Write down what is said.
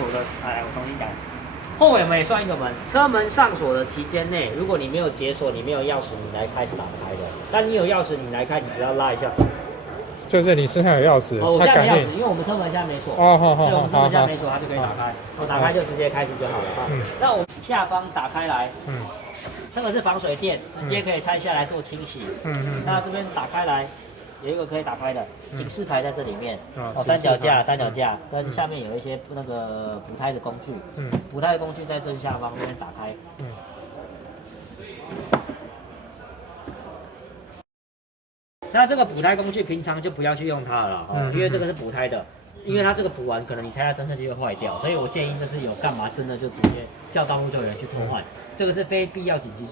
锁的，来，我重新讲。后尾门也算一个门，车门上锁的期间内，如果你没有解锁，你没有钥匙，你来开是打不开的。但你有钥匙，你来开，你只要拉一下。就是你身上有钥匙，哦，我现在没钥匙，它感应。因为我们车门现在没锁。哦，好好对，我好好们车门现在没好。锁，它就可以打开。我打开就直接开始就好了哈。那我们下方打开来，这个是防水垫，直接可以拆下来做清洗。那这边打开来。有一个可以打开的警示牌在这里面，三脚架跟下面有一些那个补胎的工具，补胎的工具在正下方这边打开，那这个补胎工具平常就不要去用它了因为这个是补胎的，因为它这个补完可能你胎下侦测器会坏掉，所以我建议就是有干嘛真的就直接叫道路救援去偷换，这个是非必要紧急。